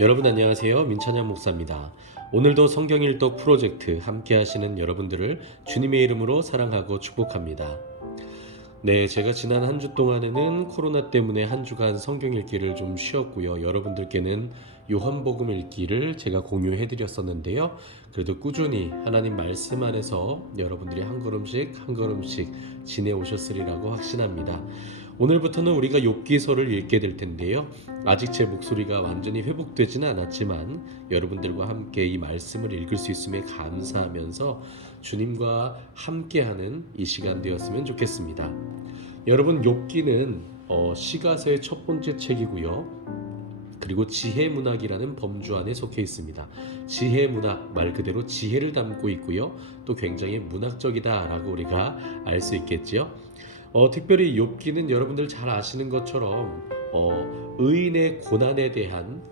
여러분 안녕하세요. 민찬양 목사입니다. 오늘도 성경일독 프로젝트 함께 하시는 여러분들을 주님의 이름으로 사랑하고 축복합니다. 네, 제가 지난 한 주 동안에는 코로나 때문에 한 주간 성경 읽기를 좀 쉬었고요. 여러분들께는 요한복음 읽기를 제가 공유해 드렸었는데요. 그래도 꾸준히 하나님 말씀 안에서 여러분들이 한 걸음씩 한 걸음씩 지내오셨으리라고 확신합니다. 오늘부터는 우리가 욥기서를 읽게 될 텐데요. 아직 제 목소리가 완전히 회복되지는 않았지만 여러분들과 함께 이 말씀을 읽을 수 있음에 감사하면서 주님과 함께하는 이 시간 되었으면 좋겠습니다. 여러분, 욥기는 시가서의 첫 번째 책이고요. 그리고 지혜문학이라는 범주 안에 속해 있습니다. 지혜문학, 말 그대로 지혜를 담고 있고요. 또 굉장히 문학적이다라고 우리가 알 수 있겠지요. 특별히 욥기는 여러분들 잘 아시는 것처럼 의인의 고난에 대한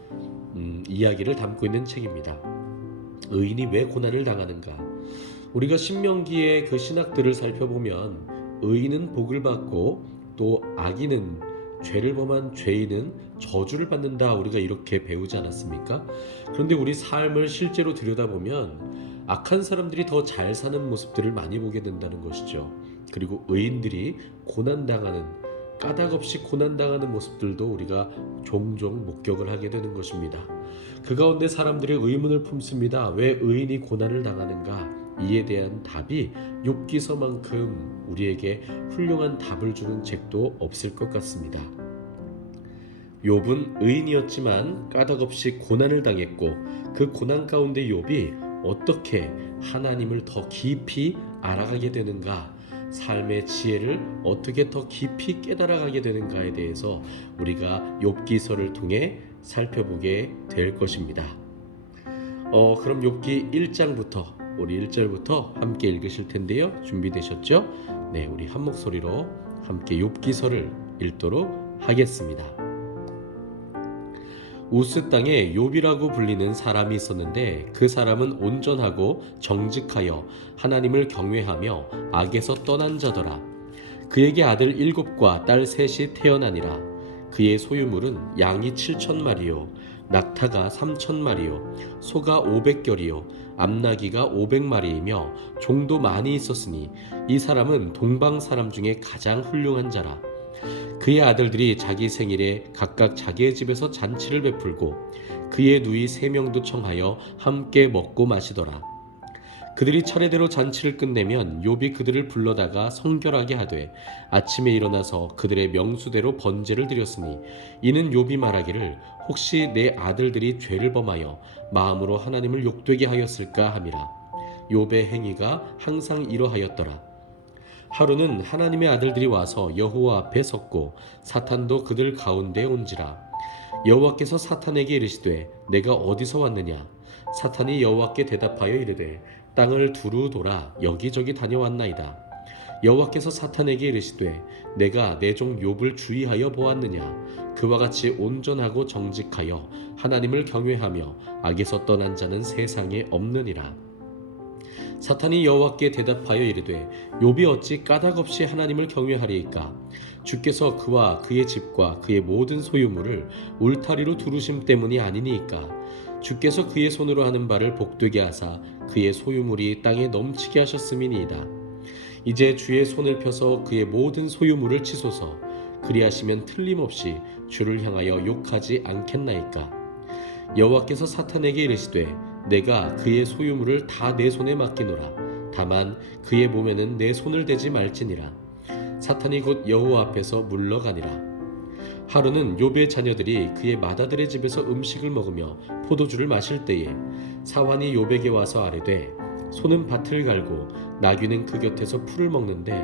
이야기를 담고 있는 책입니다. 의인이 왜 고난을 당하는가? 우리가 신명기의 그 신학들을 살펴보면 의인은 복을 받고 또 악인은 죄를 범한 죄인은 저주를 받는다, 우리가 이렇게 배우지 않았습니까? 그런데 우리 삶을 실제로 들여다보면 악한 사람들이 더 잘 사는 모습들을 많이 보게 된다는 것이죠. 그리고 의인들이 고난당하는, 까닭없이 고난당하는 모습들도 우리가 종종 목격을 하게 되는 것입니다. 그 가운데 사람들이 의문을 품습니다. 왜 의인이 고난을 당하는가? 이에 대한 답이 욥기서만큼 우리에게 훌륭한 답을 주는 책도 없을 것 같습니다. 욥은 의인이었지만 까닭없이 고난을 당했고, 그 고난 가운데 욥이 어떻게 하나님을 더 깊이 알아가게 되는가, 삶의 지혜를 어떻게 더 깊이 깨달아가게 되는가에 대해서 우리가 욥기서를 통해 살펴보게 될 것입니다. 그럼 욥기 1장부터 우리 1절부터 함께 읽으실 텐데요. 준비되셨죠? 네, 우리 한 목소리로 함께 욥기서를 읽도록 하겠습니다. 우스 땅에 욥이라고 불리는 사람이 있었는데 그 사람은 온전하고 정직하여 하나님을 경외하며 악에서 떠난 자더라. 그에게 아들 7과 딸 3이 태어나니라. 그의 소유물은 양이 7,000마리요, 낙타가 3,000마리요, 소가 500결이요, 암나귀가 500마리이며 종도 많이 있었으니 이 사람은 동방 사람 중에 가장 훌륭한 자라. 그의 아들들이 자기 생일에 각각 자기의 집에서 잔치를 베풀고 그의 누이 3명도 청하여 함께 먹고 마시더라. 그들이 차례대로 잔치를 끝내면 욥이 그들을 불러다가 성결하게 하되 아침에 일어나서 그들의 명수대로 번제를 드렸으니 이는 욥이 말하기를 혹시 내 아들들이 죄를 범하여 마음으로 하나님을 욕되게 하였을까 함이라. 욥의 행위가 항상 이러하였더라. 하루는 하나님의 아들들이 와서 여호와 앞에 섰고 사탄도 그들 가운데 온지라. 여호와께서 사탄에게 이르시되 내가 어디서 왔느냐? 사탄이 여호와께 대답하여 이르되 땅을 두루 돌아 여기저기 다녀왔나이다. 여호와께서 사탄에게 이르시되 내가 내 종 욥을 주의하여 보았느냐? 그와 같이 온전하고 정직하여 하나님을 경외하며 악에서 떠난 자는 세상에 없느니라. 사탄이 여호와께 대답하여 이르되 욥이 어찌 까닭없이 하나님을 경외하리이까? 주께서 그와 그의 집과 그의 모든 소유물을 울타리로 두르심 때문이 아니니이까? 주께서 그의 손으로 하는 바를 복되게 하사 그의 소유물이 땅에 넘치게 하셨음이니이다. 이제 주의 손을 펴서 그의 모든 소유물을 치소서. 그리하시면 틀림없이 주를 향하여 욕하지 않겠나이까? 여호와께서 사탄에게 이르시되 내가 그의 소유물을 다 내 손에 맡기노라. 다만 그의 몸에는 내 손을 대지 말지니라. 사탄이 곧 여호와 앞에서 물러가니라. 하루는 욥의 자녀들이 그의 맏아들의 집에서 음식을 먹으며 포도주를 마실 때에 사환이 욥에게 와서 아뢰되 소는 밭을 갈고 나귀는 그 곁에서 풀을 먹는데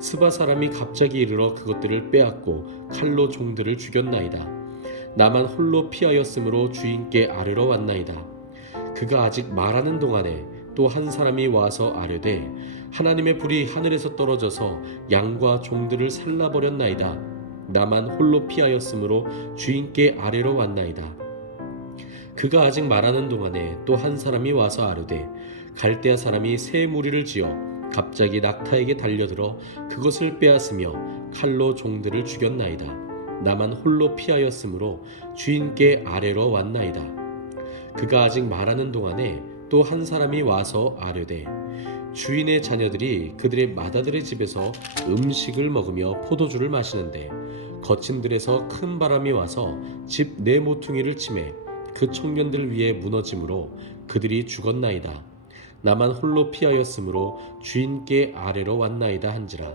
스바 사람이 갑자기 이르러 그것들을 빼앗고 칼로 종들을 죽였나이다. 나만 홀로 피하였으므로 주인께 아뢰러 왔나이다. 그가 아직 말하는 동안에 또 한 사람이 와서 아뢰되 하나님의 불이 하늘에서 떨어져서 양과 종들을 살라버렸나이다. 나만 홀로 피하였으므로 주인께 아뢰러 왔나이다. 그가 아직 말하는 동안에 또 한 사람이 와서 아뢰되 갈대아 사람이 새 무리를 지어 갑자기 낙타에게 달려들어 그것을 빼앗으며 칼로 종들을 죽였나이다. 나만 홀로 피하였으므로 주인께 아뢰러 왔나이다. 그가 아직 말하는 동안에 또 한 사람이 와서 아뢰되 주인의 자녀들이 그들의 맏아들의 집에서 음식을 먹으며 포도주를 마시는데 거친 들에서 큰 바람이 와서 집 네 모퉁이를 치매 그 청년들 위에 무너짐으로 그들이 죽었나이다. 나만 홀로 피하였으므로 주인께 아래로 왔나이다 한지라.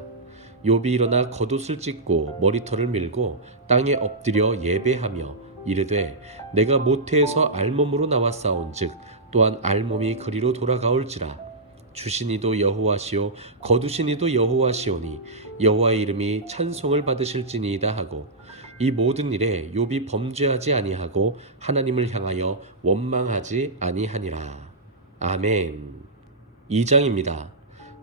욥이 일어나 겉옷을 찢고 머리털을 밀고 땅에 엎드려 예배하며 이르되 내가 모태에서 알몸으로 나왔사온즉 또한 알몸이 그리로 돌아가올지라. 주신 이도 여호와시요 거두신 이도 여호와시오니 여호와의 이름이 찬송을 받으실지니이다 하고 이 모든 일에 욥이 범죄하지 아니하고 하나님을 향하여 원망하지 아니하니라. 아멘. 2장입니다.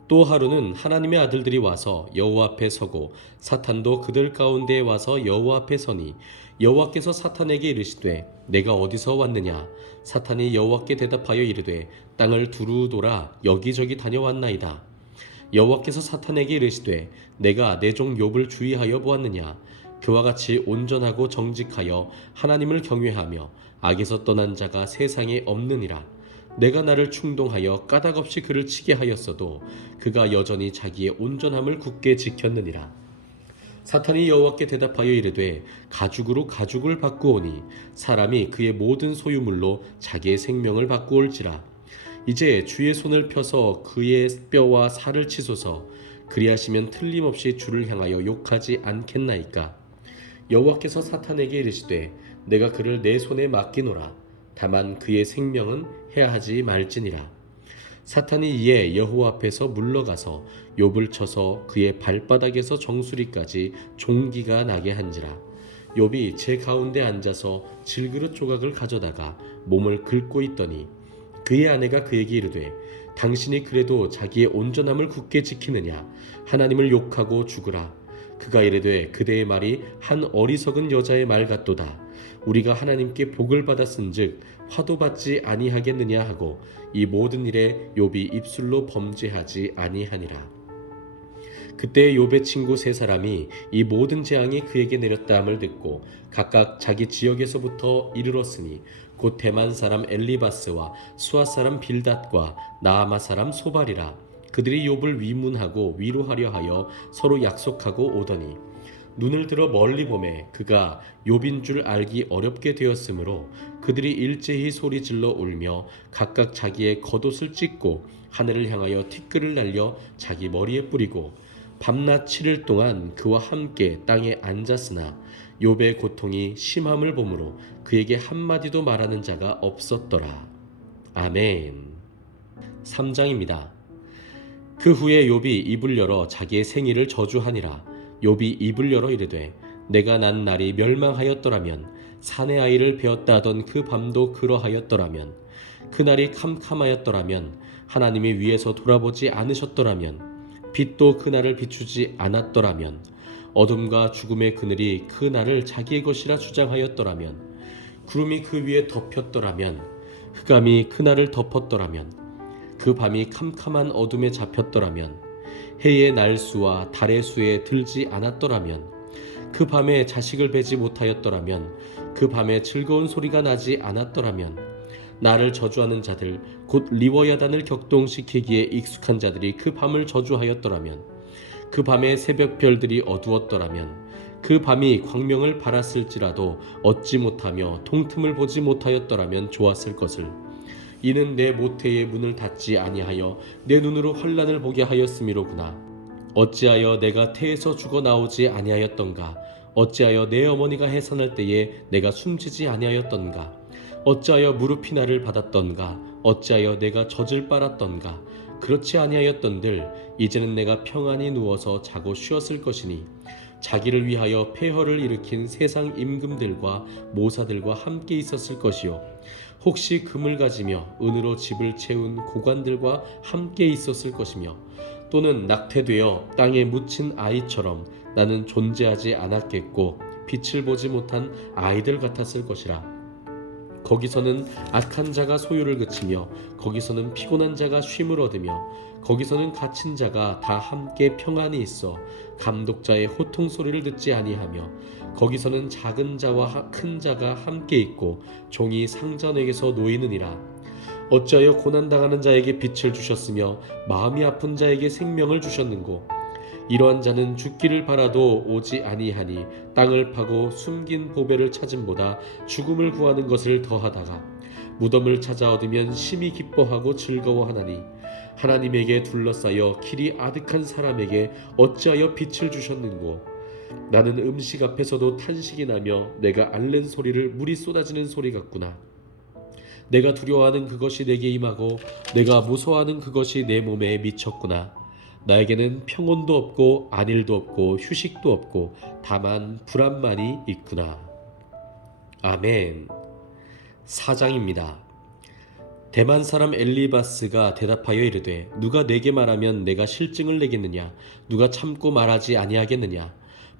또 하루는 하나님의 아들들이 와서 여호와 앞에 서고 사탄도 그들 가운데에 와서 여호와 앞에 서니 여호와께서 사탄에게 이르시되 내가 어디서 왔느냐. 사탄이 여호와께 대답하여 이르되 땅을 두루 돌아 여기저기 다녀왔나이다. 여호와께서 사탄에게 이르시되 내가 내 종 욥을 주의하여 보았느냐. 그와 같이 온전하고 정직하여 하나님을 경외하며 악에서 떠난 자가 세상에 없느니라. 내가 나를 충동하여 까닭없이 그를 치게 하였어도 그가 여전히 자기의 온전함을 굳게 지켰느니라. 사탄이 여호와께 대답하여 이르되 가죽으로 가죽을 바꾸오니 사람이 그의 모든 소유물로 자기의 생명을 바꾸올지라. 이제 주의 손을 펴서 그의 뼈와 살을 치소서. 그리하시면 틀림없이 주를 향하여 욕하지 않겠나이까. 여호와께서 사탄에게 이르시되 내가 그를 내 손에 맡기노라. 다만 그의 생명은 해하지 말지니라. 사탄이 이에 여호와 앞에서 물러가서 욥을 쳐서 그의 발바닥에서 정수리까지 종기가 나게 한지라. 욥이 제 가운데 앉아서 질그릇 조각을 가져다가 몸을 긁고 있더니 그의 아내가 그에게 이르되 당신이 그래도 자기의 온전함을 굳게 지키느냐. 하나님을 욕하고 죽으라. 그가 이르되 그대의 말이 한 어리석은 여자의 말 같도다. 우리가 하나님께 복을 받았은즉 화도 받지 아니하겠느냐 하고 이 모든 일에 욥이 입술로 범죄하지 아니하니라. 그때 욥의 친구 세 사람이 이 모든 재앙이 그에게 내렸다함을 듣고 각각 자기 지역에서부터 이르렀으니 곧 대만 사람 엘리바스와 수아 사람 빌닷과 나아마 사람 소발이라. 그들이 욥을 위문하고 위로하려 하여 서로 약속하고 오더니 눈을 들어 멀리 보매 그가 욥인 줄 알기 어렵게 되었으므로 그들이 일제히 소리질러 울며 각각 자기의 겉옷을 찢고 하늘을 향하여 티끌을 날려 자기 머리에 뿌리고 밤낮 7일 동안 그와 함께 땅에 앉았으나 욥의 고통이 심함을 보므로 그에게 한마디도 말하는 자가 없었더라. 아멘. 3장입니다. 그 후에 욥이 입을 열어 자기의 생일을 저주하니라. 욥이 입을 열어 이르되 내가 난 날이 멸망하였더라면 사내 아이를 베었다 하던 그 밤도 그러하였더라면 그날이 캄캄하였더라면 하나님이 위에서 돌아보지 않으셨더라면 빛도 그날을 비추지 않았더라면 어둠과 죽음의 그늘이 그 날을 자기의 것이라 주장하였더라면 구름이 그 위에 덮였더라면 흑암이 그날을 덮었더라면 그 밤이 캄캄한 어둠에 잡혔더라면 해의 날수와 달의 수에 들지 않았더라면 그 밤에 자식을 베지 못하였더라면 그 밤에 즐거운 소리가 나지 않았더라면 나를 저주하는 자들 곧 리워야단을 격동시키기에 익숙한 자들이 그 밤을 저주하였더라면 그 밤에 새벽별들이 어두웠더라면 그 밤이 광명을 발았을지라도 얻지 못하며 통틈을 보지 못하였더라면 좋았을 것을. 이는 내 모태의 문을 닫지 아니하여 내 눈으로 환난을 보게 하였음이로구나. 어찌하여 내가 태에서 죽어 나오지 아니하였던가. 어찌하여 내 어머니가 해산할 때에 내가 숨지지 아니하였던가. 어찌하여 무릎이 나를 받았던가. 어찌하여 내가 젖을 빨았던가. 그렇지 아니하였던들 이제는 내가 평안히 누워서 자고 쉬었을 것이니 자기를 위하여 폐허를 일으킨 세상 임금들과 모사들과 함께 있었을 것이요 혹시 금을 가지며 은으로 집을 채운 고관들과 함께 있었을 것이며 또는 낙태되어 땅에 묻힌 아이처럼 나는 존재하지 않았겠고 빛을 보지 못한 아이들 같았을 것이라. 거기서는 악한 자가 소유를 그치며 거기서는 피곤한 자가 쉼을 얻으며 거기서는 갇힌 자가 다 함께 평안히 있어 감독자의 호통 소리를 듣지 아니하며 거기서는 작은 자와 큰 자가 함께 있고 종이 상전에게서 놓이느니라. 어찌하여 고난당하는 자에게 빛을 주셨으며 마음이 아픈 자에게 생명을 주셨는고 이러한 자는 죽기를 바라도 오지 아니하니 땅을 파고 숨긴 보배를 찾음보다 죽음을 구하는 것을 더하다가 무덤을 찾아 얻으면 심히 기뻐하고 즐거워하나니 하나님에게 둘러싸여 길이 아득한 사람에게 어찌하여 빛을 주셨는고 나는 음식 앞에서도 탄식이 나며 내가 앓는 소리를 물이 쏟아지는 소리 같구나. 내가 두려워하는 그것이 내게 임하고 내가 무서워하는 그것이 내 몸에 미쳤구나. 나에게는 평온도 없고 안일도 없고 휴식도 없고 다만 불안만이 있구나. 아멘. 4장입니다. 대만 사람 엘리바스가 대답하여 이르되 누가 내게 말하면 내가 실증을 내겠느냐? 누가 참고 말하지 아니하겠느냐?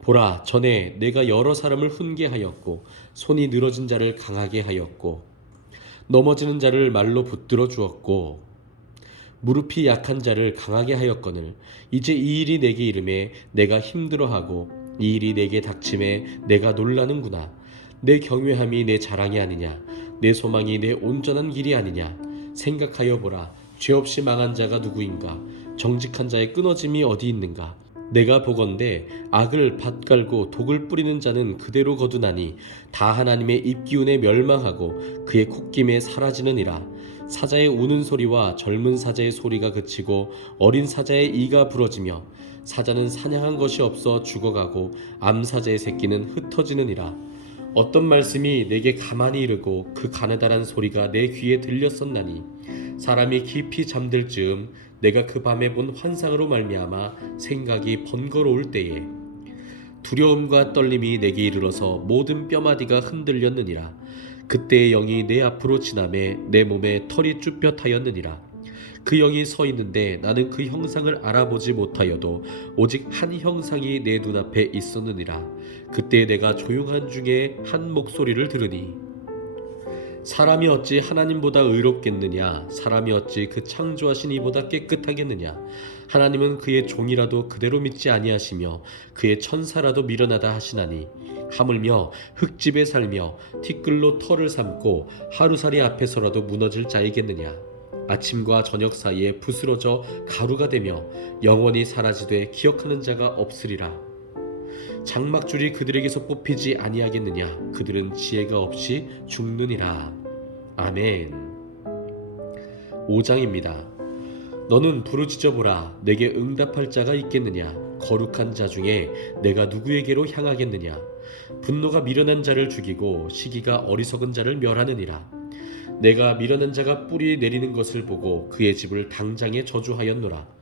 보라, 전에 내가 여러 사람을 훈계하였고 손이 늘어진 자를 강하게 하였고 넘어지는 자를 말로 붙들어 주었고 무릎이 약한 자를 강하게 하였거늘 이제 이 일이 내게 이름에 내가 힘들어하고 이 일이 내게 닥침에 내가 놀라는구나. 내 경외함이 내 자랑이 아니냐? 내 소망이 내 온전한 길이 아니냐? 생각하여 보라. 죄 없이 망한 자가 누구인가? 정직한 자의 끊어짐이 어디 있는가? 내가 보건대 악을 밭갈고 독을 뿌리는 자는 그대로 거두나니 다 하나님의 입기운에 멸망하고 그의 콧김에 사라지느니라. 사자의 우는 소리와 젊은 사자의 소리가 그치고 어린 사자의 이가 부러지며 사자는 사냥한 것이 없어 죽어가고 암사자의 새끼는 흩어지느니라. 어떤 말씀이 내게 가만히 이르고 그 가느다란 소리가 내 귀에 들렸었나니 사람이 깊이 잠들 즈음 내가 그 밤에 본 환상으로 말미암아 생각이 번거로울 때에 두려움과 떨림이 내게 이르러서 모든 뼈마디가 흔들렸느니라. 그때의 영이 내 앞으로 지나매 내 몸에 털이 쭈뼛하였느니라. 그 영이 서 있는데 나는 그 형상을 알아보지 못하여도 오직 한 형상이 내 눈앞에 있었느니라. 그때 내가 조용한 중에 한 목소리를 들으니 사람이 어찌 하나님보다 의롭겠느냐? 사람이 어찌 그 창조하신 이보다 깨끗하겠느냐? 하나님은 그의 종이라도 그대로 믿지 아니하시며 그의 천사라도 미련하다 하시나니 하물며 흙집에 살며 티끌로 털을 삼고 하루살이 앞에서라도 무너질 자이겠느냐? 아침과 저녁 사이에 부스러져 가루가 되며 영원히 사라지되 기억하는 자가 없으리라. 장막줄이 그들에게서 뽑히지 아니하겠느냐? 그들은 지혜가 없이 죽느니라. 아멘. 5장입니다. 너는 부르짖어보라. 내게 응답할 자가 있겠느냐? 거룩한 자 중에 내가 누구에게로 향하겠느냐? 분노가 미련한 자를 죽이고 시기가 어리석은 자를 멸하느니라. 내가 미련한 자가 뿌리 내리는 것을 보고 그의 집을 당장에 저주하였노라.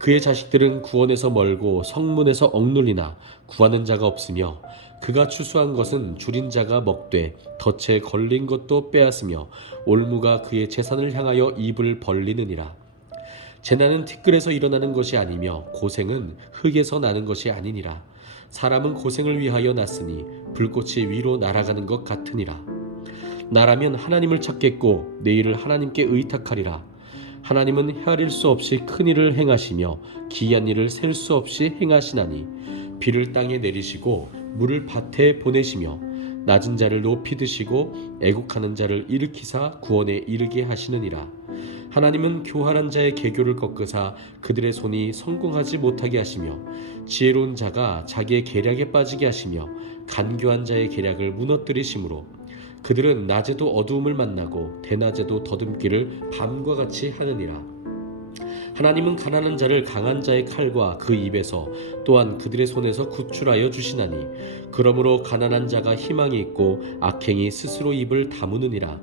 그의 자식들은 구원에서 멀고 성문에서 억눌리나 구하는 자가 없으며 그가 추수한 것은 줄인 자가 먹되 덫에 걸린 것도 빼앗으며 올무가 그의 재산을 향하여 입을 벌리느니라. 재난은 티끌에서 일어나는 것이 아니며 고생은 흙에서 나는 것이 아니니라. 사람은 고생을 위하여 났으니 불꽃이 위로 날아가는 것 같으니라. 나라면 하나님을 찾겠고 내 일을 하나님께 의탁하리라. 하나님은 헤아릴 수 없이 큰 일을 행하시며 기이한 일을 셀 수 없이 행하시나니 비를 땅에 내리시고 물을 밭에 보내시며 낮은 자를 높이 드시고 애국하는 자를 일으키사 구원에 이르게 하시느니라. 하나님은 교활한 자의 계교를 꺾으사 그들의 손이 성공하지 못하게 하시며 지혜로운 자가 자기의 계략에 빠지게 하시며 간교한 자의 계략을 무너뜨리심으로 그들은 낮에도 어두움을 만나고 대낮에도 더듬기를 밤과 같이 하느니라. 하나님은 가난한 자를 강한 자의 칼과 그 입에서 또한 그들의 손에서 구출하여 주시나니 그러므로 가난한 자가 희망이 있고 악행이 스스로 입을 다무느니라.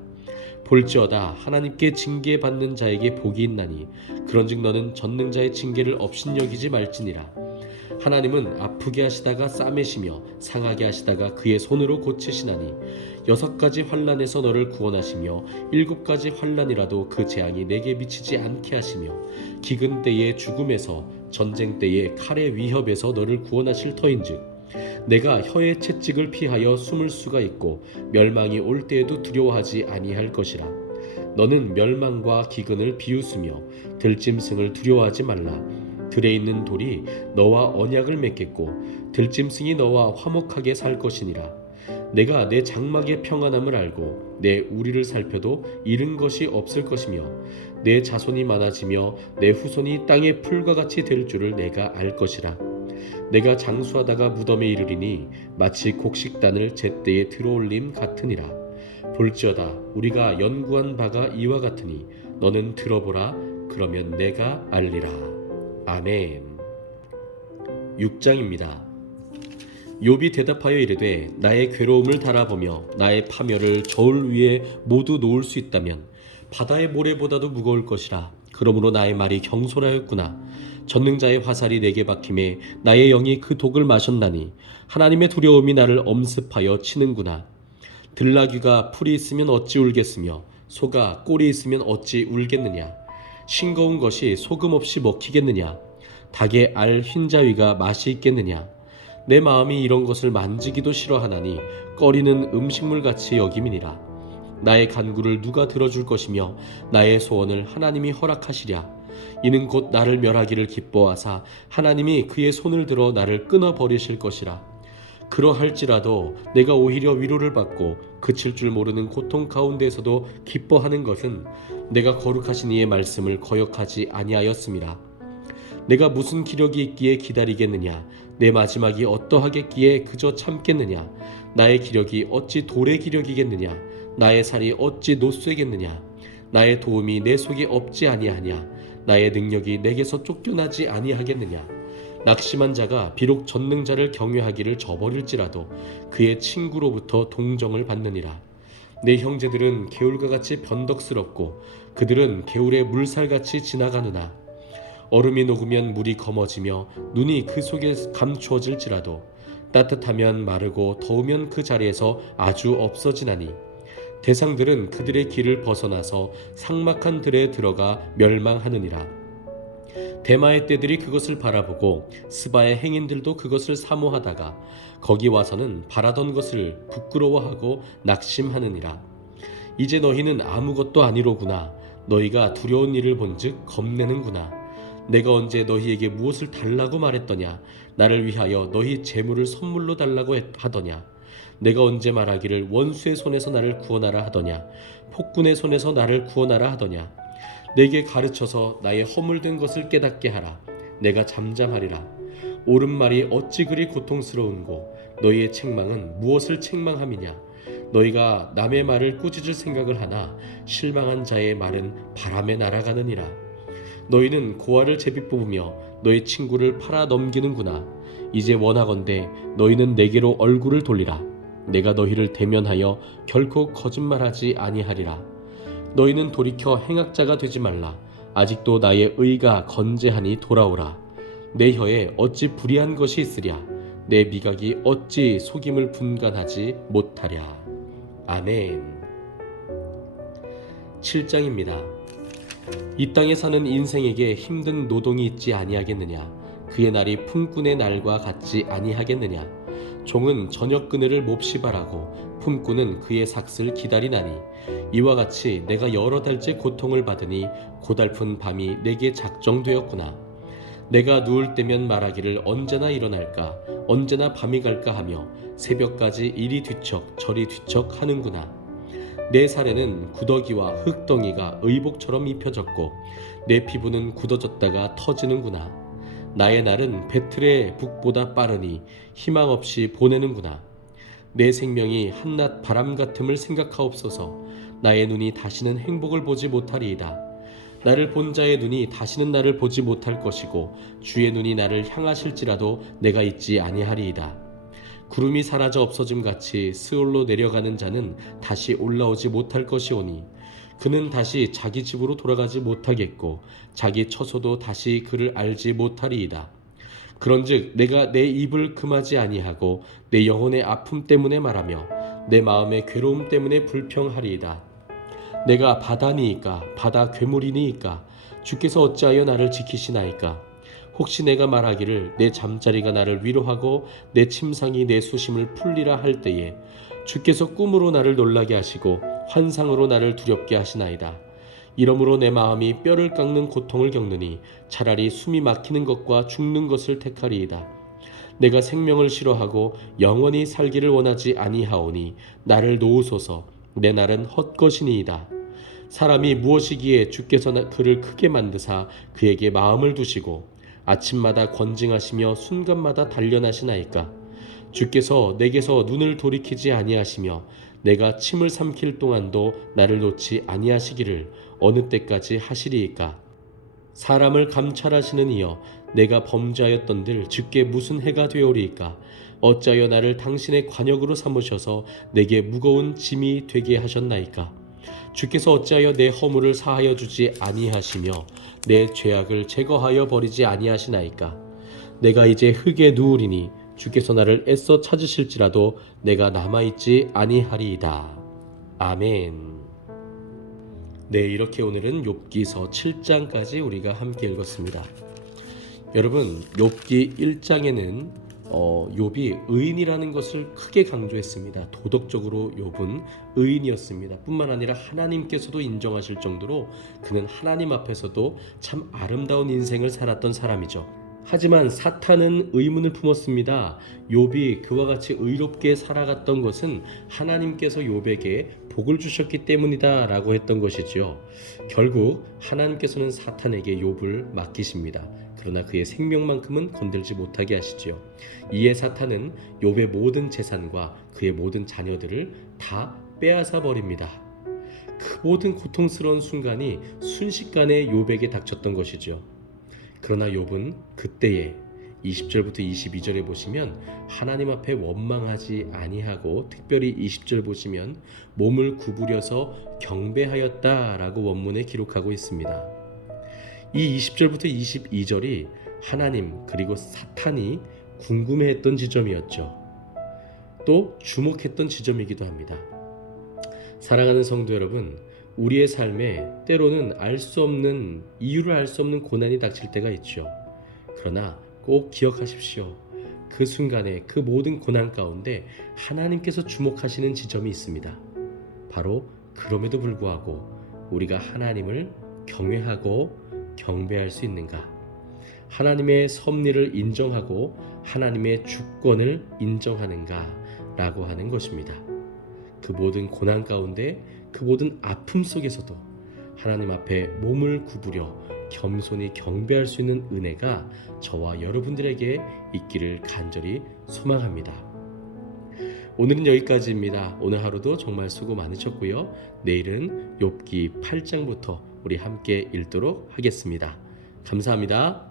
볼지어다 하나님께 징계받는 자에게 복이 있나니 그런즉 너는 전능자의 징계를 업신여기지 말지니라. 하나님은 아프게 하시다가 싸매시며 상하게 하시다가 그의 손으로 고치시나니 6가지 환난에서 너를 구원하시며 7가지 환난이라도 그 재앙이 내게 미치지 않게 하시며 기근 때의 죽음에서 전쟁 때의 칼의 위협에서 너를 구원하실 터인즉 내가 혀의 채찍을 피하여 숨을 수가 있고 멸망이 올 때에도 두려워하지 아니할 것이라. 너는 멸망과 기근을 비웃으며 들짐승을 두려워하지 말라. 들에 있는 돌이 너와 언약을 맺겠고 들짐승이 너와 화목하게 살 것이니라. 내가 내 장막의 평안함을 알고 내 우리를 살펴도 잃은 것이 없을 것이며 내 자손이 많아지며 내 후손이 땅의 풀과 같이 될 줄을 내가 알 것이라. 내가 장수하다가 무덤에 이르리니 마치 곡식단을 제때에 들어올림 같으니라. 볼지어다 우리가 연구한 바가 이와 같으니 너는 들어보라. 그러면 내가 알리라. 아멘. 6장입니다. 욥이 대답하여 이르되 나의 괴로움을 달아보며 나의 파멸을 저울 위에 모두 놓을 수 있다면 바다의 모래보다도 무거울 것이라. 그러므로 나의 말이 경솔하였구나. 전능자의 화살이 내게 박힘에 나의 영이 그 독을 마셨나니 하나님의 두려움이 나를 엄습하여 치는구나. 들나귀가 풀이 있으면 어찌 울겠으며 소가 꼴이 있으면 어찌 울겠느냐. 싱거운 것이 소금 없이 먹히겠느냐. 닭의 알 흰자위가 맛이 있겠느냐. 내 마음이 이런 것을 만지기도 싫어하나니 꺼리는 음식물같이 여김이니라. 나의 간구를 누가 들어줄 것이며 나의 소원을 하나님이 허락하시랴. 이는 곧 나를 멸하기를 기뻐하사 하나님이 그의 손을 들어 나를 끊어버리실 것이라. 그러할지라도 내가 오히려 위로를 받고 그칠 줄 모르는 고통 가운데에서도 기뻐하는 것은 내가 거룩하신 이의 말씀을 거역하지 아니하였음이라. 내가 무슨 기력이 있기에 기다리겠느냐. 내 마지막이 어떠하겠기에 그저 참겠느냐. 나의 기력이 어찌 돌의 기력이겠느냐. 나의 살이 어찌 노쇠겠느냐. 나의 도움이 내 속에 없지 아니하냐. 나의 능력이 내게서 쫓겨나지 아니하겠느냐. 낙심한 자가 비록 전능자를 경외하기를 저버릴지라도 그의 친구로부터 동정을 받느니라. 내 형제들은 개울과 같이 변덕스럽고 그들은 개울의 물살같이 지나가느나. 얼음이 녹으면 물이 검어지며 눈이 그 속에 감추어질지라도 따뜻하면 마르고 더우면 그 자리에서 아주 없어지나니. 대상들은 그들의 길을 벗어나서 삭막한 들에 들어가 멸망하느니라. 대마의 떼들이 그것을 바라보고 스바의 행인들도 그것을 사모하다가 거기 와서는 바라던 것을 부끄러워하고 낙심하느니라. 이제 너희는 아무것도 아니로구나. 너희가 두려운 일을 본즉 겁내는구나. 내가 언제 너희에게 무엇을 달라고 말했더냐. 나를 위하여 너희 재물을 선물로 달라고 하더냐. 내가 언제 말하기를 원수의 손에서 나를 구원하라 하더냐. 폭군의 손에서 나를 구원하라 하더냐. 내게 가르쳐서 나의 허물된 것을 깨닫게 하라. 내가 잠잠하리라. 옳은 말이 어찌 그리 고통스러운고 너희의 책망은 무엇을 책망함이냐. 너희가 남의 말을 꾸짖을 생각을 하나 실망한 자의 말은 바람에 날아가느니라. 너희는 고아를 제비 뽑으며 너희 친구를 팔아 넘기는구나. 이제 원하건대 너희는 내게로 얼굴을 돌리라. 내가 너희를 대면하여 결코 거짓말하지 아니하리라. 너희는 돌이켜 행악자가 되지 말라. 아직도 나의 의가 건재하니 돌아오라. 내 혀에 어찌 불의한 것이 있으랴. 내 미각이 어찌 속임을 분간하지 못하랴. 아멘. 7장입니다. 이 땅에 사는 인생에게 힘든 노동이 있지 아니하겠느냐. 그의 날이 품꾼의 날과 같지 아니하겠느냐. 종은 저녁 그늘을 몹시 바라고 품꾼은 그의 삭슬 기다리나니. 이와 같이 내가 여러 달째 고통을 받으니 고달픈 밤이 내게 작정되었구나. 내가 누울 때면 말하기를 언제나 일어날까, 언제나 밤이 갈까 하며 새벽까지 이리 뒤척 저리 뒤척 하는구나. 내 살에는 구더기와 흙덩이가 의복처럼 입혀졌고 내 피부는 굳어졌다가 터지는구나. 나의 날은 배틀의 북보다 빠르니 희망 없이 보내는구나. 내 생명이 한낮 바람 같음을 생각하옵소서. 나의 눈이 다시는 행복을 보지 못하리이다. 나를 본 자의 눈이 다시는 나를 보지 못할 것이고 주의 눈이 나를 향하실지라도 내가 있지 아니하리이다. 구름이 사라져 없어짐 같이 스올로 내려가는 자는 다시 올라오지 못할 것이오니 그는 다시 자기 집으로 돌아가지 못하겠고 자기 처소도 다시 그를 알지 못하리이다. 그런즉 내가 내 입을 금하지 아니하고 내 영혼의 아픔 때문에 말하며 내 마음의 괴로움 때문에 불평하리이다. 내가 바다니이까 바다 괴물이니이까 주께서 어찌하여 나를 지키시나이까. 혹시 내가 말하기를 내 잠자리가 나를 위로하고 내 침상이 내 수심을 풀리라 할 때에 주께서 꿈으로 나를 놀라게 하시고 환상으로 나를 두렵게 하시나이다. 이러므로 내 마음이 뼈를 깎는 고통을 겪느니 차라리 숨이 막히는 것과 죽는 것을 택하리이다. 내가 생명을 싫어하고 영원히 살기를 원하지 아니하오니 나를 놓으소서. 내 날은 헛것이니이다. 사람이 무엇이기에 주께서 그를 크게 만드사 그에게 마음을 두시고 아침마다 권징하시며 순간마다 단련하시나이까. 주께서 내게서 눈을 돌이키지 아니하시며 내가 침을 삼킬 동안도 나를 놓지 아니하시기를 어느 때까지 하시리이까. 사람을 감찰하시는 이여 내가 범죄하였던들 주께 무슨 해가 되오리이까. 어찌하여 나를 당신의 관역으로 삼으셔서 내게 무거운 짐이 되게 하셨나이까. 주께서 어찌하여 내 허물을 사하여 주지 아니하시며 내 죄악을 제거하여 버리지 아니하시나이까. 내가 이제 흙에 누우리니 주께서 나를 애써 찾으실지라도 내가 남아있지 아니하리이다. 아멘. 네, 이렇게 오늘은 욥기서 7장까지 우리가 함께 읽었습니다. 여러분, 욥기 1장에는 욥이 의인이라는 것을 크게 강조했습니다. 도덕적으로 욥은 의인이었습니다. 뿐만 아니라 하나님께서도 인정하실 정도로 그는 하나님 앞에서도 참 아름다운 인생을 살았던 사람이죠. 하지만 사탄은 의문을 품었습니다. 욥이 그와 같이 의롭게 살아갔던 것은 하나님께서 욥에게 복을 주셨기 때문이다 라고 했던 것이지요. 결국 하나님께서는 사탄에게 욥을 맡기십니다. 그러나 그의 생명만큼은 건들지 못하게 하시지요. 이에 사탄은 욥의 모든 재산과 그의 모든 자녀들을 다 빼앗아 버립니다. 그 모든 고통스러운 순간이 순식간에 욥에게 닥쳤던 것이죠. 그러나 욥은 그때에 20절부터 22절에 보시면 하나님 앞에 원망하지 아니하고, 특별히 20절 보시면 몸을 구부려서 경배하였다라고 원문에 기록하고 있습니다. 이 20절부터 22절이 하나님 그리고 사탄이 궁금해했던 지점이었죠. 또 주목했던 지점이기도 합니다. 사랑하는 성도 여러분, 우리의 삶에 때로는 이유를 알 수 없는 고난이 닥칠 때가 있죠. 그러나 꼭 기억하십시오. 그 순간에 그 모든 고난 가운데 하나님께서 주목하시는 지점이 있습니다. 바로 그럼에도 불구하고 우리가 하나님을 경외하고 경배할 수 있는가? 하나님의 섭리를 인정하고 하나님의 주권을 인정하는가? 라고 하는 것입니다. 그 모든 고난 가운데, 그 모든 아픔 속에서도 하나님 앞에 몸을 구부려 겸손히 경배할 수 있는 은혜가 저와 여러분들에게 있기를 간절히 소망합니다. 오늘은 여기까지입니다. 오늘 하루도 정말 수고 많으셨고요. 내일은 욥기 8장부터 우리 함께 읽도록 하겠습니다. 감사합니다.